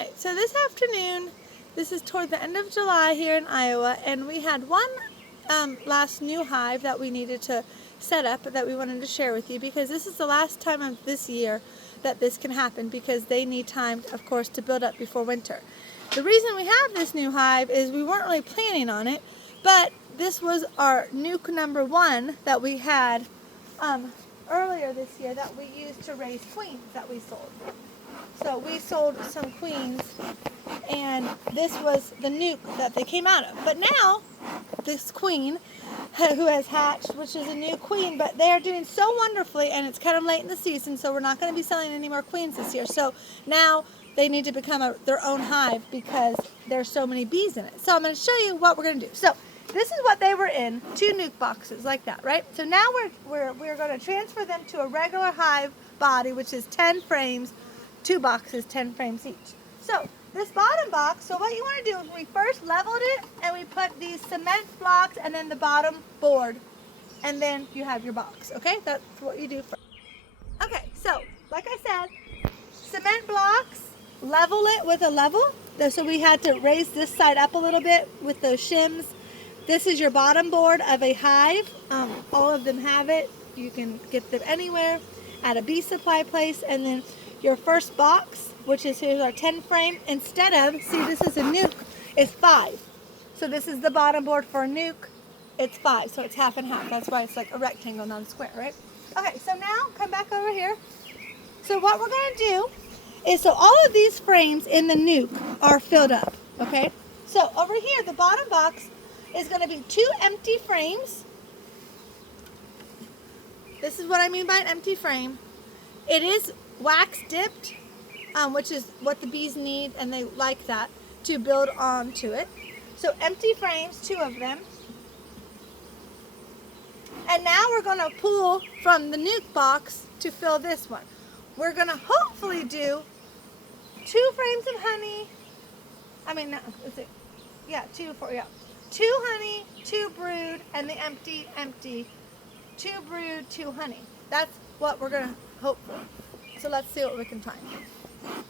Alright, so this afternoon, this is toward the end of July here in Iowa, and we had one last new hive that we needed to set up that we wanted to share with you, because this is the last time of this year that this can happen, because they need time, of course, to build up before winter. The reason we have this new hive is we weren't really planning on it, but this was our nuke number one that we had earlier this year that we used to raise queens that we sold. So we sold some queens, and this was the nuke that they came out of. But now, this queen, who has hatched, which is a new queen, but they are doing so wonderfully, and it's kind of late in the season, so we're not going to be selling any more queens this year. So now they need to become their own hive because there's so many bees in it. So I'm going to show you what we're going to do. So this is what they were in, 2 nuke boxes like that, right? So now we're going to transfer them to a regular hive body, which is 10 frames, 2 boxes, 10 frames each. So this bottom box, so what you want to do is we first leveled it and we put these cement blocks and then the bottom board, and then you have your box, okay? That's what you do first. Okay, so like I said, cement blocks, level it with a level. So we had to raise this side up a little bit with those shims. This is your bottom board of a hive. All of them have it. You can get them anywhere at a bee supply place. And then your first box, which is here's our 10 frame, instead of, see, this is a nuke, is 5. So this is the bottom board for a nuke. It's 5, so it's half and half. That's why it's like a rectangle, not a square, right? Okay, so now come back over here. So what we're going to do is, so all of these frames in the nuke are filled up, okay? So over here, the bottom box is going to be 2 empty frames. This is what I mean by an empty frame. It is wax dipped, which is what the bees need, and they like that to build onto it. So empty frames, 2 of them. And now we're going to pull from the nuke box to fill this one. We're going to hopefully do 2 frames of honey. I mean, no, let's see. Yeah, 2 honey, 2 brood, and the empty, 2 brood, 2 honey. That's what we're going to hope for. So let's see what we can find.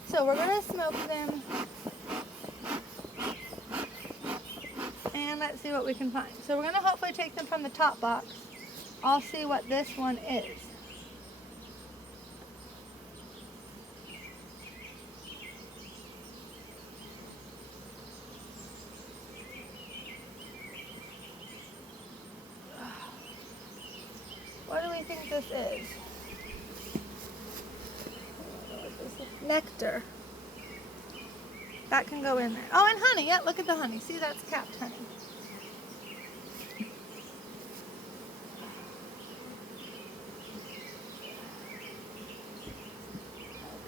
So we're going to smoke them. And let's see what we can find. So we're going to hopefully take them from the top box. I'll see what this one is. What do we think this is? Nectar. That can go in there. Oh, and honey. Yeah, look at the honey. See, that's capped honey.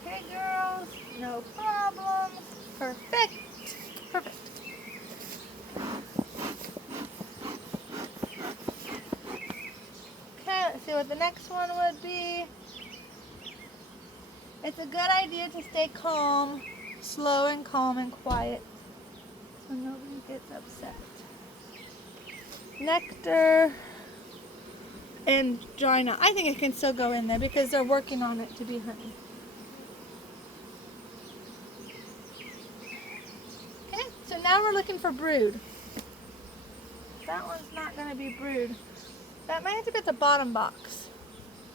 Okay, girls. No problems. Perfect. Perfect. Okay, let's see what the next one would be. It's a good idea to stay calm, slow and calm and quiet, so nobody gets upset. Nectar and dry knot. I think it can still go in there because they're working on it to be honey. Okay, so now we're looking for brood. That one's not going to be brood. That might have to be at the bottom box.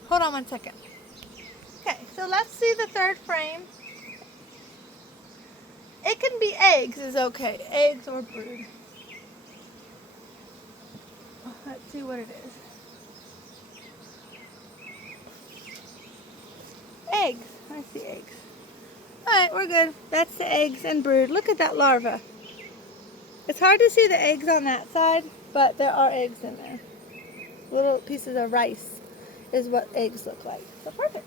Hold on 1 second. Okay, so let's see the 3rd frame. It can be eggs is okay. Eggs or brood. Let's see what it is. Eggs. I see eggs. Alright, we're good. That's the eggs and brood. Look at that larva. It's hard to see the eggs on that side, but there are eggs in there. Little pieces of rice is what eggs look like. So perfect.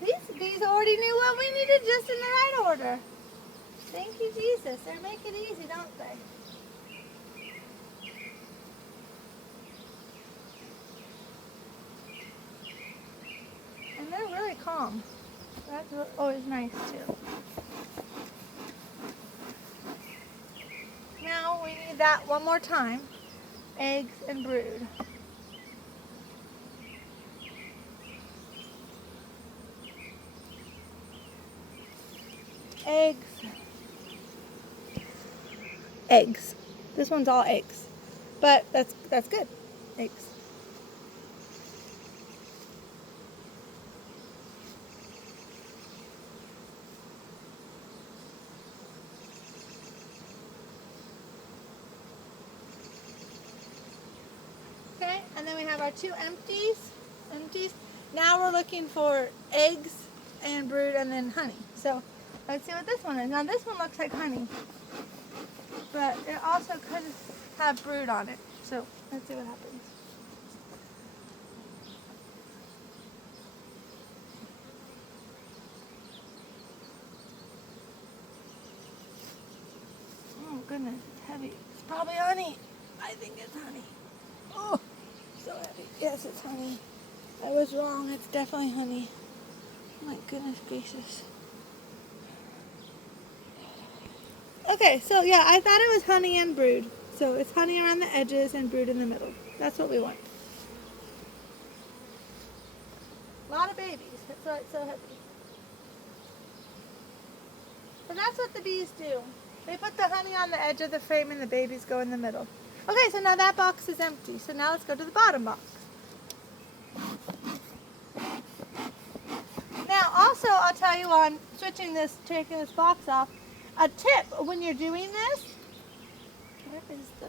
These bees already knew what we needed, just in the right order. Thank you, Jesus. They make it easy, don't they? And they're really calm. That's always nice, too. Now we need that one more time. Eggs and brood. eggs. Eggs. This one's all eggs. But that's good. Eggs. Okay, and then we have our 2 empties. Now we're looking for eggs and brood and then honey. So let's see what this one is. Now this one looks like honey, but it also could have brood on it. So let's see what happens. Oh goodness, it's heavy. It's probably honey. I think it's honey. Oh, so heavy. Yes, it's honey. I was wrong. It's definitely honey. My goodness gracious. Okay, so yeah, I thought it was honey and brood. So it's honey around the edges and brood in the middle. That's what we want. A lot of babies. That's why it's so heavy. So that's what the bees do. They put the honey on the edge of the frame and the babies go in the middle. Okay, so now that box is empty. So now let's go to the bottom box. Now also, I'll tell you on switching this, taking this box off, a tip when you're doing this, where is the,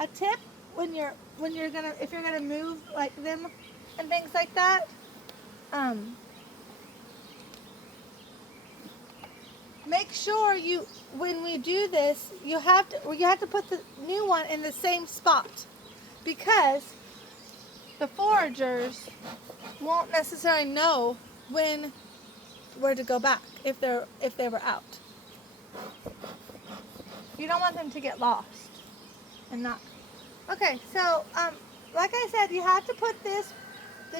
a tip when you're gonna, if you're gonna move like them and things like that, make sure you, when we do this, you have to put the new one in the same spot, because the foragers won't necessarily know where to go back if they were out. You don't want them to get lost and not. Okay, so like I said, you have to put the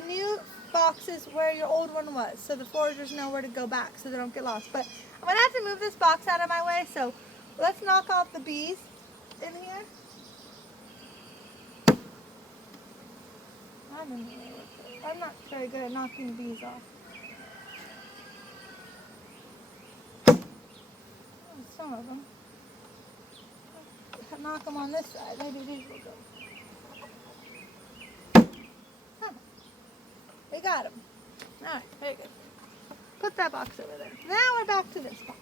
new boxes where your old one was, so the foragers know where to go back, so they don't get lost. But I'm gonna have to move this box out of my way, so let's knock off the bees in here. I'm not very good at knocking the bees off. Some of them. Knock them on this side. Maybe these will go. Huh. We got them. All right, very good. Put that box over there. Now we're back to this box.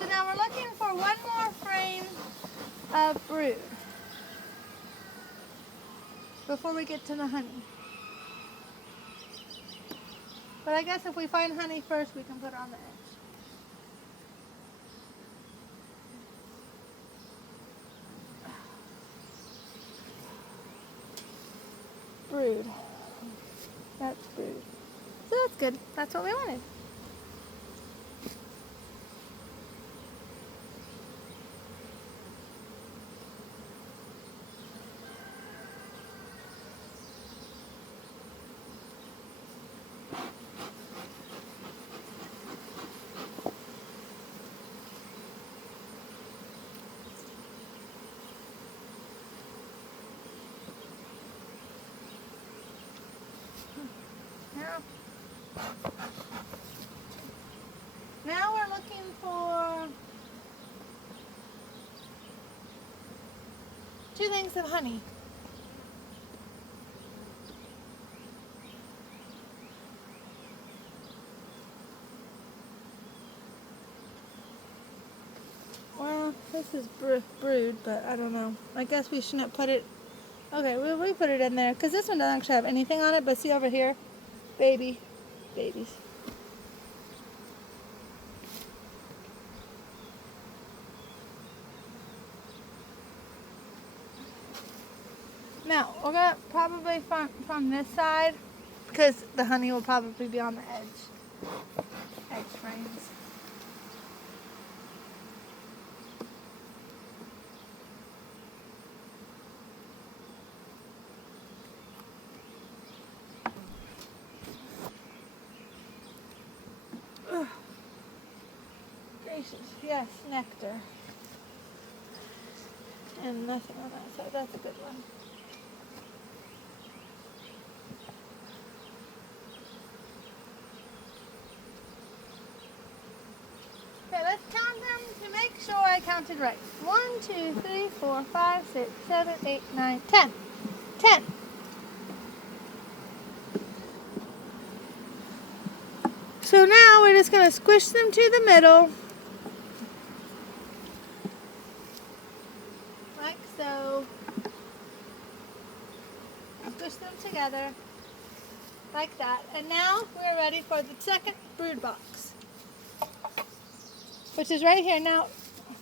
So now we're looking for one more frame of brood before we get to the honey. But I guess if we find honey first, we can put it on the edge. Brood. That's brood. So that's good. That's what we wanted. Now we're looking for 2 things of honey. Well, this is brood, but I don't know. I guess we shouldn't put it. Okay, we put it in there because this one doesn't actually have anything on it. But see over here, babies. Now, we're going to probably from this side, because the honey will probably be on the edge frames. Ugh. Gracious, yes, nectar. And nothing on that side, that's a good one. sure I counted right. 1, 2, 3, 4, 5, 6, 7, 8, 9, 10. 10. So now we're just going to squish them to the middle. Like so. Squish them together. Like that. And now we're ready for the second brood box, which is right here. Now,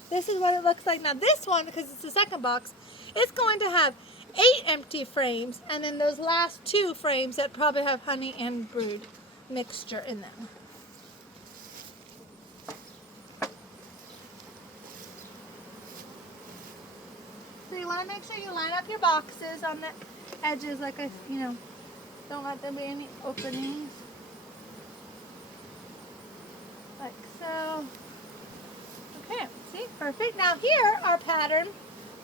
this is what it looks like. Now this one, because it's the second box, it's going to have 8 empty frames, and then those last 2 frames that probably have honey and brood mixture in them. So you want to make sure you line up your boxes on the edges, like don't let there be any openings. Like so. Okay, see, perfect. Now here, our pattern,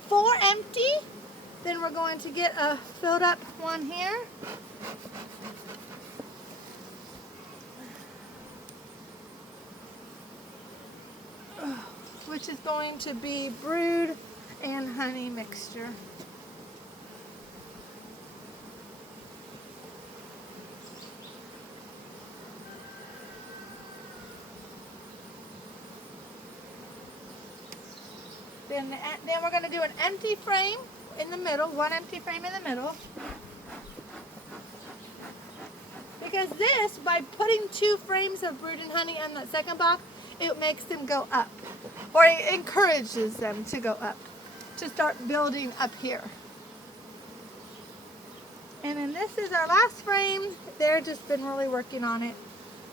4 empty. Then we're going to get a filled up one here. Which is going to be brood and honey mixture. Then we're going to do an empty frame in the middle, 1 empty frame in the middle. Because this, by putting 2 frames of brood and honey in that second box, it makes them go up. Or it encourages them to go up, to start building up here. And then this is our last frame. They're just been really working on it,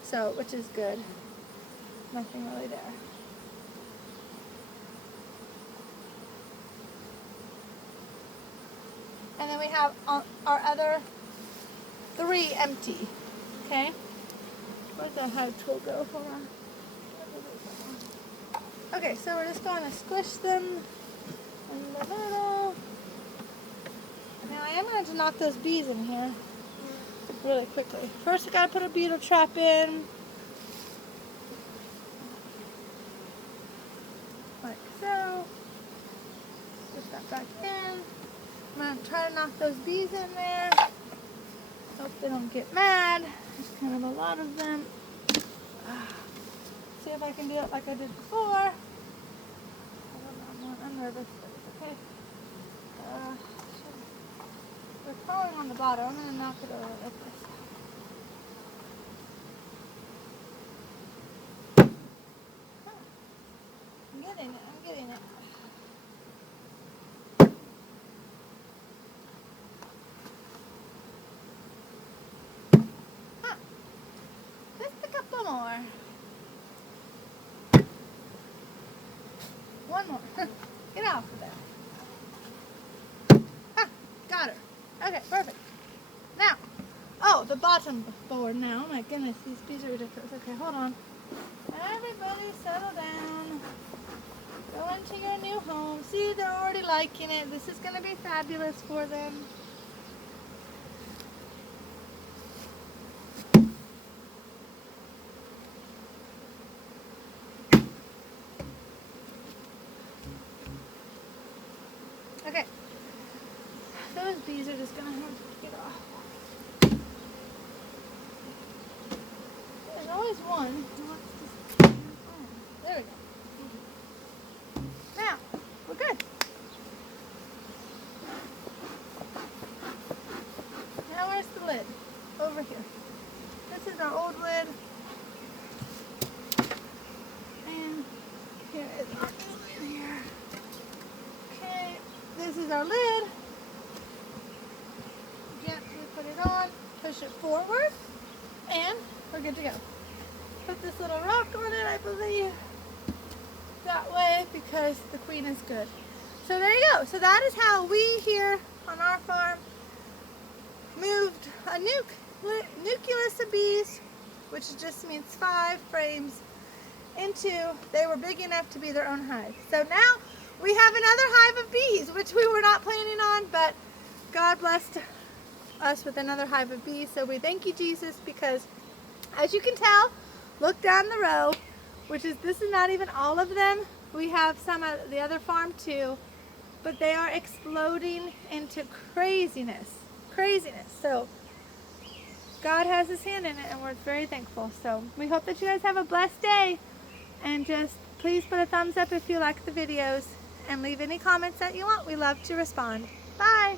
so which is good. Nothing really there. And then we have our other 3 empty. Okay? Where'd the hive tool go? Hold on. Okay, so we're just going to squish them in the middle. Now I am going to knock those bees in here really quickly. First, I got to put a beetle trap in. Like so. Push that back in. I'm going to try to knock those bees in there. Hope they don't get mad. There's kind of a lot of them. See if I can do it like I did before. I don't know, I'm nervous, but it's okay. They're crawling on the bottom. I'm going to knock it over like this. I'm getting it, I'm getting it. Just a couple more. One more. Get off of there. Got her. Okay, perfect. Now, oh, the bottom board now. Oh my goodness, these bees are ridiculous. Okay, hold on. Everybody settle down. Go into your new home. See, they're already liking it. This is going to be fabulous for them. Okay, those bees are just going to have to get off. There's always one who wants to stay on. There we go. Now, we're good. Now where's the lid? Over here. This is our old lid. And here is our new lid here. Okay. This is our lid. Gently put it on, push it forward, and we're good to go. Put this little rock on it, I believe, that way, because the queen is good. So there you go. So that is how we here on our farm moved a nucleus of bees, which just means 5 frames, into, they were big enough to be their own hive. So now we have another hive of bees, which we were not planning on, but God blessed us with another hive of bees. So we thank you, Jesus, because as you can tell, look down the row, this is not even all of them, We have some at the other farm too, but they are exploding into craziness. So God has his hand in it, and we're very thankful. So we hope that you guys have a blessed day, and just please put a thumbs up if you like the videos, and leave any comments that you want. We love to respond. Bye.